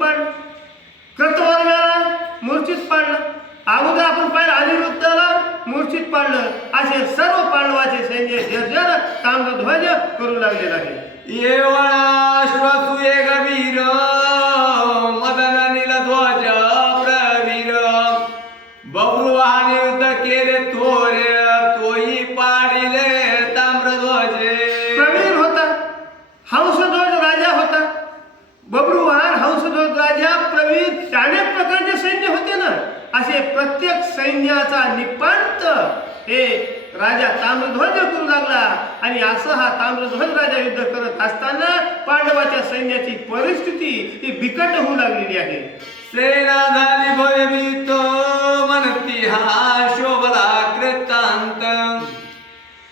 पाडलं कृतवर्म्याला मूर्छित पाडलं. अगोदर आपण पाहिलं अनिरुद्धाला मूर्छित पाडलं. असे सर्व पांडवाचे सैन्य जर्जर ताम्रध्वज करू लागलेला आहे येवळा श्वसुये ये मदन असे प्रत्येक सैन्याचा निपांत हे राजा ताम्रध्वज करू लागला. आणि असं हा ताम्रध्वज राजा युद्ध करत असताना पांडवाच्या सैन्याची परिस्थिती ही बिकट होऊ लागलेली आहे. सेना झाली भयभीत म्हणती हा शोभला कृतांत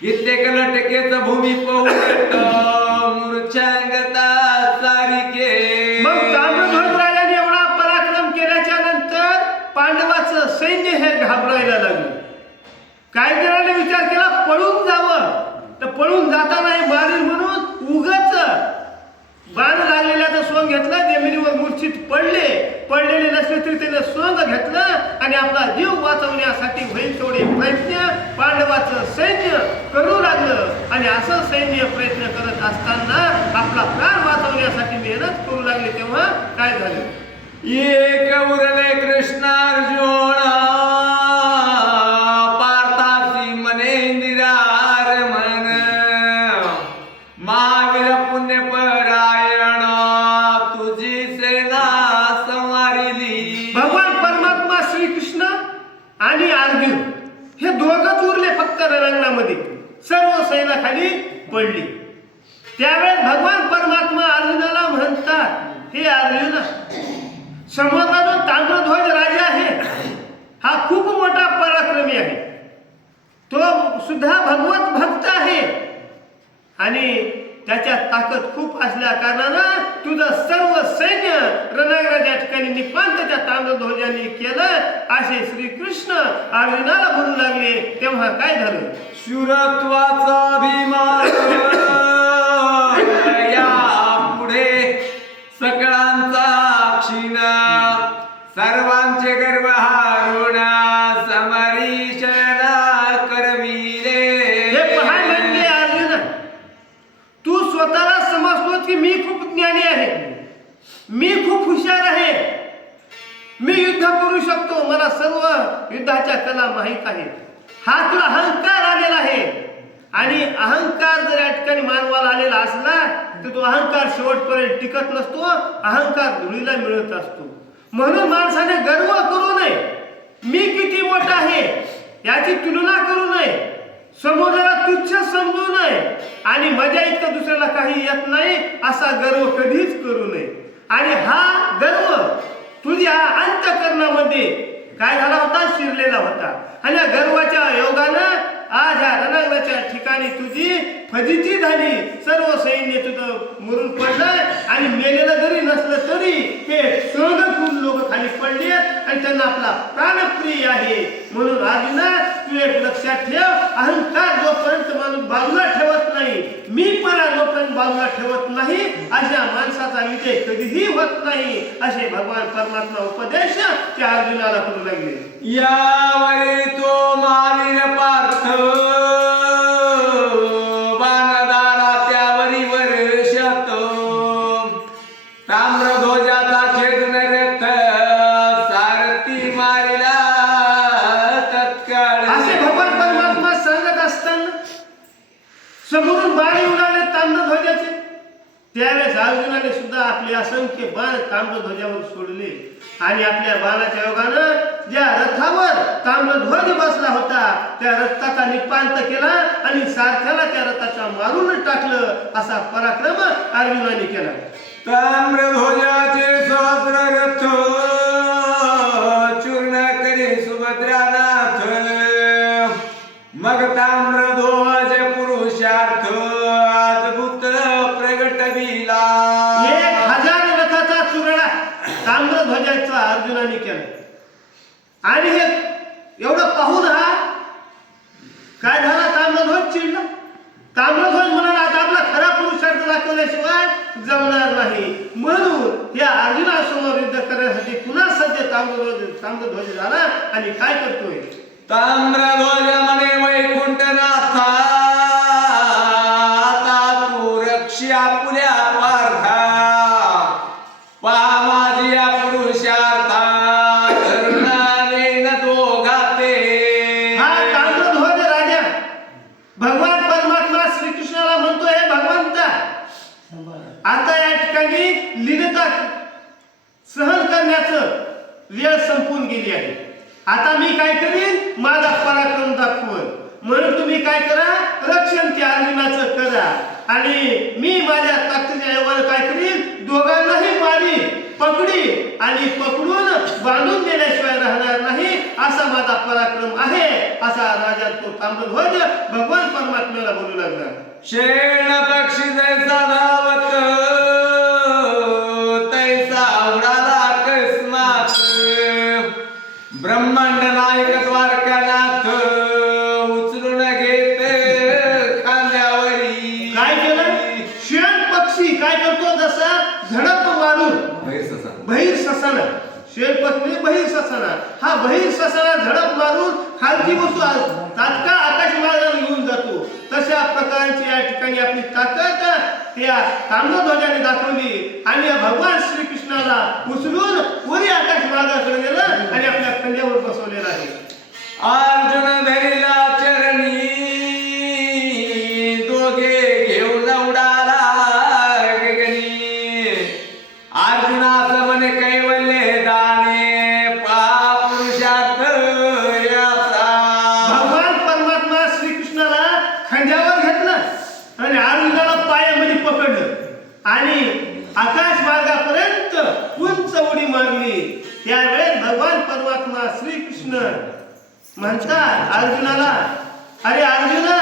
कित्येक लटकेच भूमी पौरट काय विचार केला? पळून जावं. तर पळून जाताना हे मारील म्हणून उगच बाण लागलेल्याचं सोंग घेतलं. जमिनीवर मूर्छित पडले. पडलेले नसले तरी त्याने सोंग घेतलं आणि आपला जीव वाचवण्यासाठी होईल तेवढे प्रयत्न. पांडवाचं सैन्य करू लागलं आणि असं सैन्य प्रयत्न करत असताना आपला प्राण वाचवण्यासाठी मेहनत करू लागले तेव्हा काय झालं? एक उरले भगवान परमात्मा श्रीकृष्ण आणि अर्जुन हे दोघच उरले फक्त रणांगणामध्ये. सर्व सैना खाली पडली. त्यावेळेस भगवान परमात्मा अर्जुनाला म्हणतात हे अर्जुना समोरचा जो ताम्रध्वज राजा आहे हा खूप मोठा पराक्रमी आहे. तो सुद्धा भगवत भक्त आहे. आणि त्याच्यात ताकद खूप असल्या कारणानं तुझं सर्व सैन्य रणराच्या ठिकाणी निपांत त्या ताम्रध्वजाने केलं. असे श्रीकृष्ण अर्जुनाला बोलू लागले तेव्हा काय झालं? शुरत्वाचा अभिमान. की मी खूप ज्ञानी आहे. मी खूप हुशार आहे. मी युद्ध करू शकतो. मला सर्व युद्धाच्या कला माहीत आहेत. हा तुला अहंकार आलेला आहे. आणि अहंकार जर या ठिकाणी मानवाला आलेला असला तर तो अहंकार शेवटपर्यंत टिकत नसतो. अहंकार धुळीला मिळत असतो. म्हणून माणसाने गर्व करू नये. मी किती मोठा आहे याची तुलना करू नये. समोराला तुच्छ समजू नये. आणि मजा इतकं दुसऱ्याला काही येत नाही असा गर्व कधीच करू नये. आणि हा गर्व तुझ्या अंतकरणामध्ये काय झाला होता? शिरलेला होता. आणि या गर्वाच्या योगानं आज ह्या रणांगणाच्या ठिकाणी तुझी फजिती झाली. सर्व सैन्य तुझं मरून पडलं आणि मेलेलं जरी नसलं तरी हे सहजून लोक खाली पडले आणि त्यांना आपला प्राणप्रिय आहे. म्हणून अर्जुना तू एक लक्षात ठेव. अहंकार जोपर्यंत माणूस बाजूला ठेवत नाही मी मला जोपर्यंत बाजूला ठेवत नाही अशा माणसाचा विजय कधीही होत नाही असे भगवान परमात्मा उपदेश त्या अर्जुनाला करू लागले. यावेळी तो महावीर पार्थ. ताम्रध्वजाचे त्यावेळेस अर्जुनाने सुद्धा आपले असंख्य बाण ताम्रध्वजावर सोडले. आणि आपल्या बाणाच्या योगानं ज्या रथावर ताम्रध्वज बसला होता त्या रथाचा निपांत केला आणि सारथ्याला त्या रथाचा मारून टाकलं असा पराक्रम अर्जुनाने केला. ताम्रध्वजाचे सहस्र रथ ताम्रध्वजाचा केलं. आणि हे एवढं पाहून हा काय झाला? ताम्रध्वज चिडला. ताम्रध्वज म्हणाला आता आपला खरा पुरुषार्थ दाखवल्याशिवाय जमणार नाही. म्हणून या अर्जुनासमोर युद्ध करण्यासाठी पुन्हा सध्या ताम्रध्वज ताम्रध्वज झाला आणि काय करतोय? ताम्रध्वज म्हणे वैकुंठनाथा आता तू रक्षी आपुल्या या ठिकाणी सहन करण्याचं वेळ संपून गेली आहे. आता मी काय करीन? माझा पराक्रम दाखवून. म्हणून तुम्ही काय करा? रक्षण त्या अर्जुनाचं करा. आणि मी माझ्या ताकदीच्या काय करीन? दोघांनाही मारी पकडी आणि पकडून बांधून देण्याशिवाय राहणार नाही असा माझा पराक्रम आहे असा राजा तो ताम्रध्वज भगवान परमात्म्याला बोलू लागला. शेण पक्षी जैसा धावत ससाना शेण पक्षी बहिर ससाना हा बहिर ससाना झडप मारून खालची वस्तू तात्काळ आकाश मार्गाने घेऊन जातो. तशा प्रकारची या ठिकाणी आपली ताकद त्या ताम्रध्वजाने दाखवली. आणि भगवान श्रीकृष्णाला उचलून पुरी आकाश मार्गाकडे नेलं आणि आपल्या खांद्यावर बसवलेलं आहे. अर्जुन धरिला त्यावेळेस भगवान परमात्मा श्रीकृष्ण म्हणतात अर्जुनाला अरे अर्जुना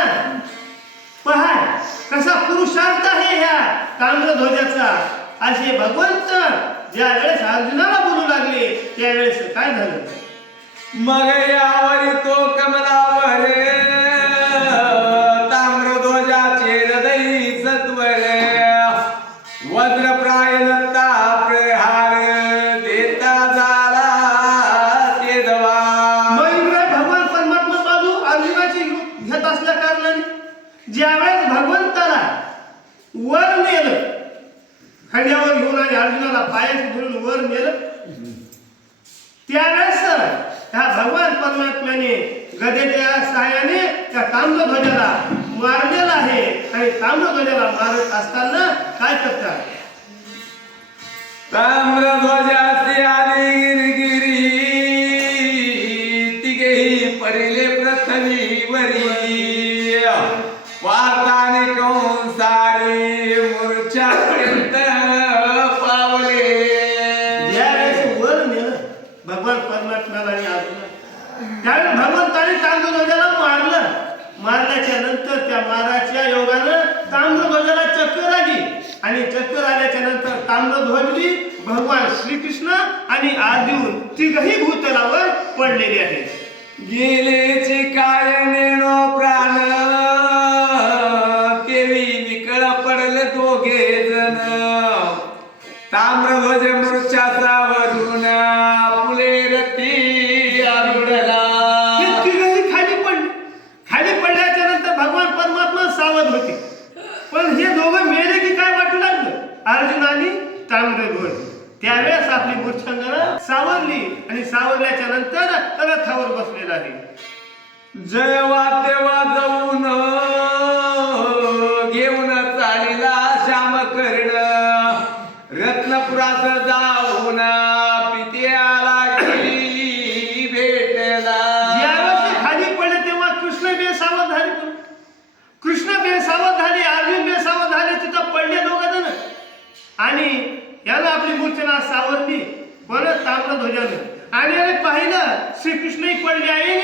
पहा कसा पुरुषार्थ आहे ह्या ताम्रध्वजाचा. असे भगवंत ज्या वेळेस अर्जुनाला बोलू लागले त्यावेळेस काय झालं? मग यावर तो असल्या ज्यावेळेस भगवंताला वर नेलं खंड्यावर घेऊन आणि अर्जुनाला पायात धरून वर नेलं त्यावेळेस ह्या भगवान परमात्म्याने गदेच्या सहाय्याने त्या ताम्रध्वजाला मारलेला आहे आणि ताम्रध्वजाला मारत असताना काय करतात? ताम्रध्वजाचे खबर परमात्म्याला आणि अर्जुना त्यावेळी भगवंताने ताम्रध्वजाला मारलं. मारल्याच्या नंतर त्या माराच्या योगानं ताम्रध्वजाला चक्कर आली. आणि चक्कर आल्याच्यानंतर ताम्रध्वजली भगवान श्रीकृष्ण आणि अर्जुन तिघही भूतलावर पडलेले आहेत. गेलेचे काय अर्जुन आणि ताम्रध्वज त्यावेळेस आपली मूर्छांगना सावरली आणि सावरल्याच्या नंतर रथावर बसलेला आहे. जय तेव्हा जाऊन घेऊन चालिला श्याम कर्ण रत्नपुरात जाऊन आपली सावरली परत ताम्रध्वजानं. आणि अरे पाहिलं श्रीकृष्णही पडले आहे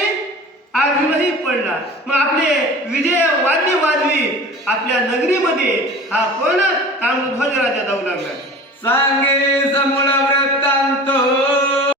अर्जुनही पडला. मग आपले विजय वाद्य वाजवी आपल्या नगरीमध्ये हा कोण? ताम्रध्वज राजा जाऊ लागला. सांगे समूळ वृत्तांत.